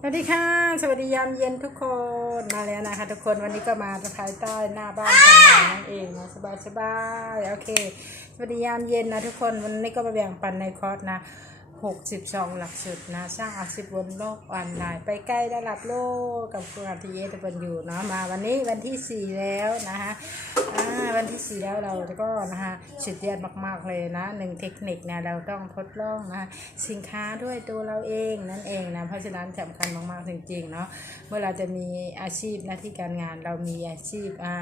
สวัสดีค่ะ สวัสดียามเย็นทุกคนมาแล้วนะคะ ทุกคนวันนี้ก็มาภายใต้หน้าบ้านของเรานั่นเองนะสบายสบายๆโอเค สวัสดียามเย็นนะทุกคนวันนี้ก็มาแบ่งปันในคอร์สนะ 62 หลักสูตรนะ สร้างอาชีพบนโลกออนไลน์ไปใกล้ระดับโลกกับคุณอาทิเยตบันอยู่เนาะมาวันนี้วันที่ 4 แล้วนะคะวันที่ 4 แล้วเราก็นะคะสุดยอดมากๆเลยนะหนึ่งเทคนิคนะเราต้องทดลองนะสินค้าด้วยตัวเราเองนั่นเองนะเพราะฉะนั้นสำคัญมากๆจริงๆเนาะเมื่อเราจะมีอาชีพหน้าที่การงานเรามีอาชีพอ่า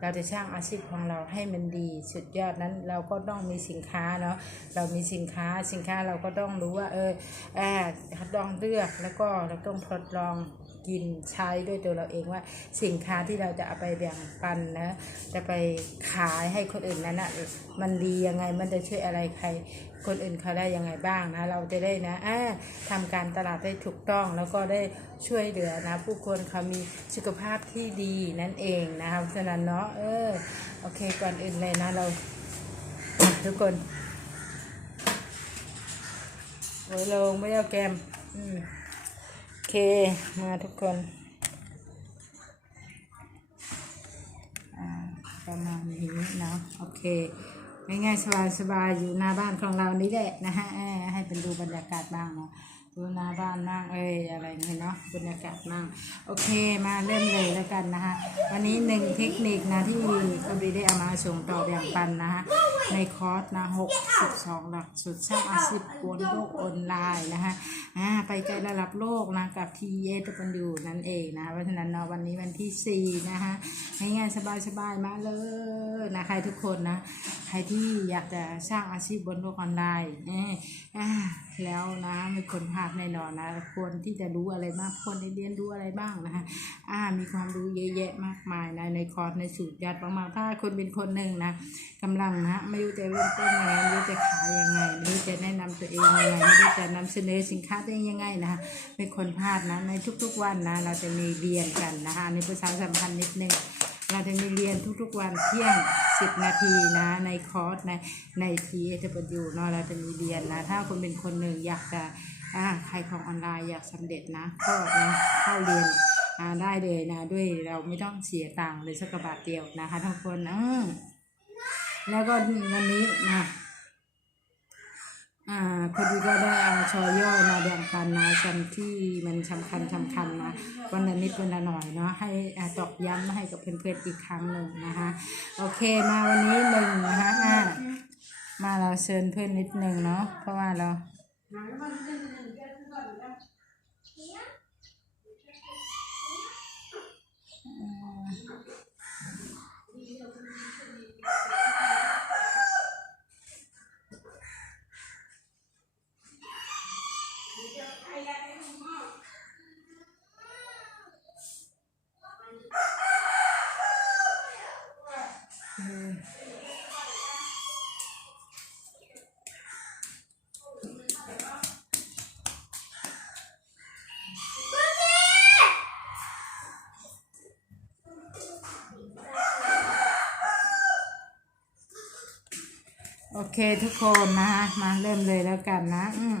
เราจะสร้างอาชีพของเราให้มันดีสุดยอดนั้นเราก็ต้องมีสินค้าเนาะเรามีสินค้าสินค้าเราก็ต้องรู้ว่าเออแอบต้องเลือกแล้วก็เราต้องทดลอง กินใช้ด้วยตัวเราเองว่าสินค้าที่เราจะเอาไปแบ่งปันนะ จะไปขายให้คนอื่นนั้นนะมันดียังไงมันจะช่วยอะไรใครคนอื่นเขาได้ยังไงบ้างนะ เราจะได้นะอ่าทำการตลาดได้ถูกต้องแล้วก็ได้ช่วยเหลือนะ ผู้คนเขามีสุขภาพที่ดีนั่นเองนะครับฉะนั้นเนาะเออโอเคก่อนอื่นเลยนะเราทุกคนโอ้ยลงไม่เอาแกม อืม เค มาทุกคน ประมาณนี้เนาะโอเค ง่ายๆ สบายๆ อยู่หน้าบ้านของเรานี่แหละนะฮะให้เป็นดูบรรยากาศบ้างเนาะดูหน้าบ้านบ้างเอ้ยอะไรเงี้ยเนาะบรรยากาศบ้างโอเคมาเริ่มเลยแล้วกันนะคะวันนี้หนึ่งเทคนิคนะที่ก็บีได้เอามาส่งต่อแบ่งปันนะคะในคอร์สนะหกสิบสองหลักสุดสร้างอาชีพบนโลกออนไลน์นะคะอ่า ไปไกลระดับโลกนะกับ t ีเอตปันอยู่นั่นเองนะเพราะฉะนั้นเนาะวันนี้วันที่สี่นะคะง่ายๆสบายๆ มาเลยนะใครทุกคนนะ ใครที่อยากจะสร้างอาชีพบนโลกออนไลน์เอ่ออ่า แล้วนะไม่ควรพลาดแน่นอนนะควรที่จะรู้อะไรบ้างควรได้เรียนรู้อะไรบ้างนะคะอ่ามีความรู้เยอะแยะมากมายนะในคอร์สในสูตรยัดมากๆถ้าคนเป็นคนหนึ่งนะกำลังนะไม่รู้จะเริ่มต้นยังไงไม่รู้จะขายยังไงไม่รู้จะแนะนำตัวเองยังไงไม่รู้จะนำเสนอสินค้าตัวเองยังไงนะคะไม่ควรพลาดนะในทุกๆวันนะเราจะมีเรียนกันนะคะในประชาสัมพันธ์นิดนึง เราจะมีเรียนทุกๆวันเที่ยง 10 นาทีนะ ในคอร์สในในทีเอจะอยู่เนาะเราจะมีเรียนนะ ถ้าคุณเป็นคนหนึ่งอยากจะอ่าใครของออนไลน์อยากสำเร็จนะ ก็นะเข้าเรียนอ่าได้เลยนะ ด้วยเราไม่ต้องเสียตังค์เลยสักบาทเดียวนะคะทุกคนเออแล้วก็วันนี้นะ อ่าพอดีก็ได้เอาชอย่อยมาแบ่งปันนะชันที่มันสำคัญสำคัญนะวันละนิดวันละหน่อยเนาะให้อ่าตอกย้ำให้กับเพื่อนๆอีกครั้งหนึ่งนะคะโอเคมาวันนี้หนึ่งนะคะอ่ามาเราเชิญเพื่อนนิดหนึ่งเนาะเพราะว่าเรา โอเคทุกคนนะคะมาเริ่มเลยแล้วกันนะ อืม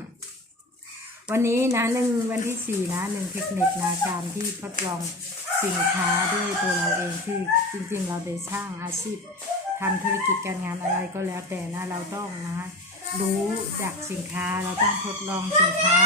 วันนี้นะหนึ่งวันที่สี่นะหนึ่งเทคนิคนะการที่ทดลองสินค้าด้วยตัวเราเองที่จริงๆ เราได้สร้างอาชีพทำธุรกิจการงานอะไรก็แล้วแต่นะเราต้องนะรู้จากสินค้าเราต้องทดลองสินค้า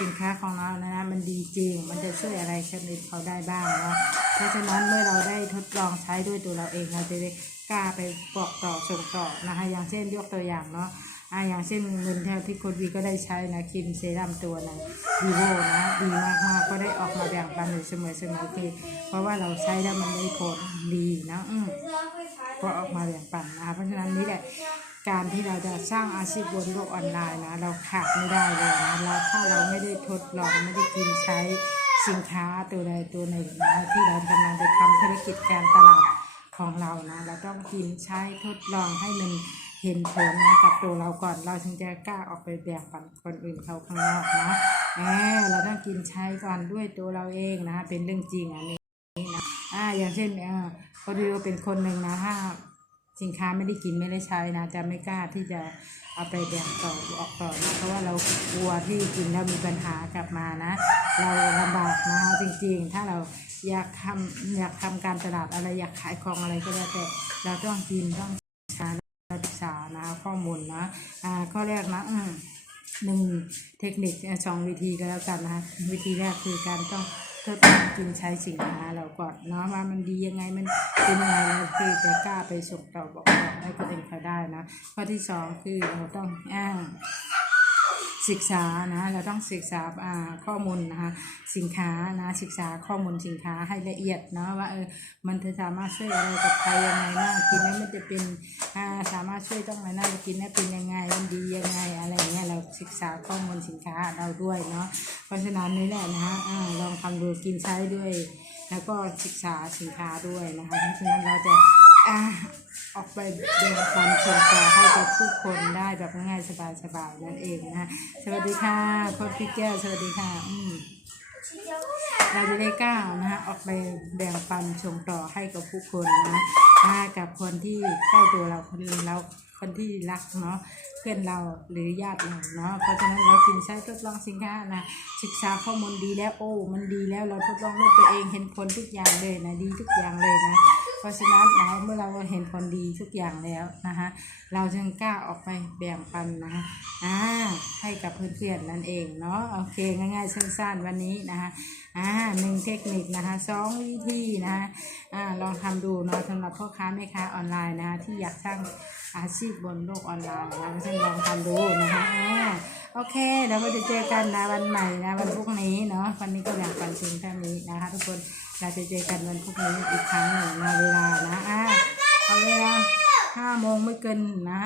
สินค้าของเรานะนะมันดีจริง มันจะช่วยอะไรคนอื่นเขาได้บ้างเนาะเพราะฉะนั้นเมื่อเราได้ทดลองใช้ด้วยตัวเราเองเราจะได้กล้าไปบอกต่อส่งต่อนะคะอย่างเช่นยกตัวอย่างเนาะ อ่าอย่างเช่นเงินแทนที่คนวีก็ได้ใช้นะครีมเซรั่มตัวนะวีโวนะดีมากมากๆก็ได้ออกมาแบ่งปันอยู่เสมอเสมอคือเพราะว่าเราใช้แล้วมันได้ผลดีนะอืมก็ออกมาแบ่งปันนะเพราะฉะนั้นนี่แหละการที่เราจะสร้างอาชีพบนโลกออนไลน์นะเราขาดไม่ได้เลยนะเราถ้าเราไม่ได้ทดลองไม่ได้กินใช้สินค้าตัวใดตัวหนึ่งนะที่เรากำลังจะทำธุรกิจการตลาดของเรานะเราต้องกินใช้ทดลองให้มัน เห็นผลนะกับตัวเราก่อน เราถึงจะกล้าออกไปแบ่งปันคนอื่นเขาข้างนอกนะแหมเราต้องกินใช้ก่อนด้วยตัวเราเองนะ เป็นเรื่องจริงอันนี้นะอ่าอย่างเช่นอ่าพอดีเราเป็นคนหนึ่งนะถ้าสินค้าไม่ได้กินไม่ได้ใช้นะจะไม่กล้าที่จะเอาไปแบ่งต่อออกต่อนะเพราะว่าเรากลัวที่กินแล้วมีปัญหากลับมานะ เราลำบากนะคะจริงๆ ถ้าเราอยากทำอยากทำการตลาดอะไรอยากขายของอะไรก็แล้วแต่เราต้องกินต้อง ใช้เราศึกษานะข้อมูลนะอ่าข้อแรกนะหนึ่งเทคนิคเอ่อสองวิธีก็แล้วกันนะคะวิธีแรกคือการต้องทดลองกินใช้สินค้าเราก่อนเนาะว่ามันดียังไงมันเป็นยังไงเราคือจะกล้าไปส่งต่อบอกต่อให้คนอื่นเขาได้นะข้อที่สองคือเราต้องอ้า ศึกษานะเราต้องศึกษาข้อมูลนะคะสินค้านะศึกษาข้อมูลสินค้าให้ละเอียดเนาะว่าเออมันจะสามารถช่วยอะไรกับใครยังไงบ้างกินแล้วมันจะเป็นอ่าสามารถช่วยต้องอะไรนะกินแล้วเป็นยังไงมันดียังไงอะไรเงี้ยเราศึกษาข้อมูลสินค้าเราด้วยเนาะเพราะฉะนั้นนี่แหละนะฮะอ่าลองทำดูกินใช้ด้วย แล้วก็ศึกษาสินค้าด้วยนะคะเพราะฉะนั้นเราจะ อ่าออกไปแบ่งปันชมต่อให้กับผู้คนได้แบบง่ายๆสบายๆนั่นเองนะสวัสดีค่ะโค้ชพี่แก้วสวัสดีค่ะอืมเราจะได้ก้าวนะฮะออกไปแบ่งปันชมต่อให้กับผู้คนนะให้กับคนที่ใกล้ตัวเราคนเราคนที่รักเนาะเพื่อนเราหรือญาติเราเนาะเพราะฉะนั้นเรากินใช้ทดลองสินค้านะศึกษาข้อมูลดีแล้วโอ้มันดีแล้วเราทดลองด้วยตัวเองเห็นผลทุกอย่างเลยนะดีทุกอย่างเลยนะ ราะฉะนั้นนะเมื่อเราเห็นผลดีทุกอย่างแล้วนะคะเราจึงกล้าออกไปแบ่งปันนะคะอ่าให้กับเพื่อนๆนั่นเองเนาะโอเคง่ายๆสั้นๆวันนี้นะคะอ่าหนึ่งเทคนิคนะคะสองวิธีนะคะอ่าลองทำดูเนาะสำหรับพ่อค้าแม่ค้าออนไลน์นะคะที่อยากสร้างอาชีพบนโลกออนไลน์นะเพราะฉะนั้นลองทำดูนะคะอ่าโอเคเดี๋ยวเราจะเจอกันนะวันใหม่นะวันพรุ่งนี้เนาะวันนี้ก็แบ่งปันเพียงแค่นี้นะคะทุกคน เราจะเจอกันวันพรุ่งนี้อีกครั้งหนึ่งนะเวลานะอ่าเอาเวลาห้าโมงไม่เกินนะ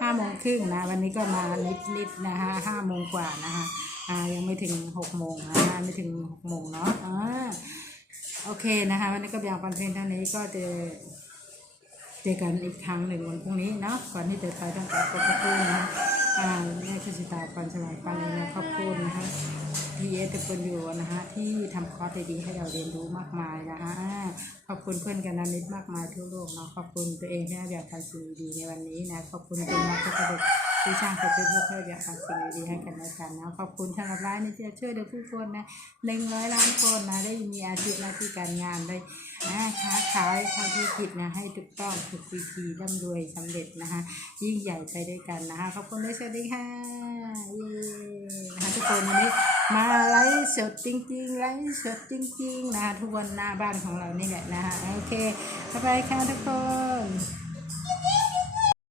ห้าโมงครึ่งนะ วันนี้ก็มานิดนิดๆนะคะห้าโมงกว่านะคะอ่ายังไม่ถึงหกโมงนะไม่ถึงหกโมงเนาะอ่าโอเคนะคะ วันนี้ก็แบ่งปันเพียงเท่านี้ก็จะเจอกันอีกครั้งหนึ่งวันพรุ่งนี้เนาะก่อนที่จะไปต้องขอขอบพระคุณนะอ่าแม่ชสิตาปันสลายปันนะขอบคุณนะคะ พีเอสทุกคนอยู่นะฮะที่ทำคอร์สดีๆให้เราเรียนรู้มากมายนะฮะขอบคุณเพื่อนกันนันนิดมากมายทั่วโลกเนาะขอบคุณตัวเองที่ให้แบบการสิ่งดีๆในวันนี้นะขอบคุณคุณมาทุกคน ที่สร้างสเปซบุ๊กให้แบบการสิ่งดีๆให้กันและกันนะขอบคุณสำหรับร้านนี้ที่จะช่วยเหลือผู้คนนะหนึ่งร้อยล้านคนนะได้มีอาชีพหน้าที่การงานได้อ่าค้าขายทำธุรกิจนะให้ถูกต้องถูกวิธีร่ำรวยสำเร็จนะคะยิ่งใหญ่ไปด้วยกันนะคะขอบคุณด้วยสวัสดีค่ะเย้นะคะทุกคนวันนี้มาไลฟ์สดจริงๆไลฟ์สดจริงๆนะทุกวันหน้าบ้านของเรานี่แหละนะคะโอเคบ๊ายบายค่ะทุกคน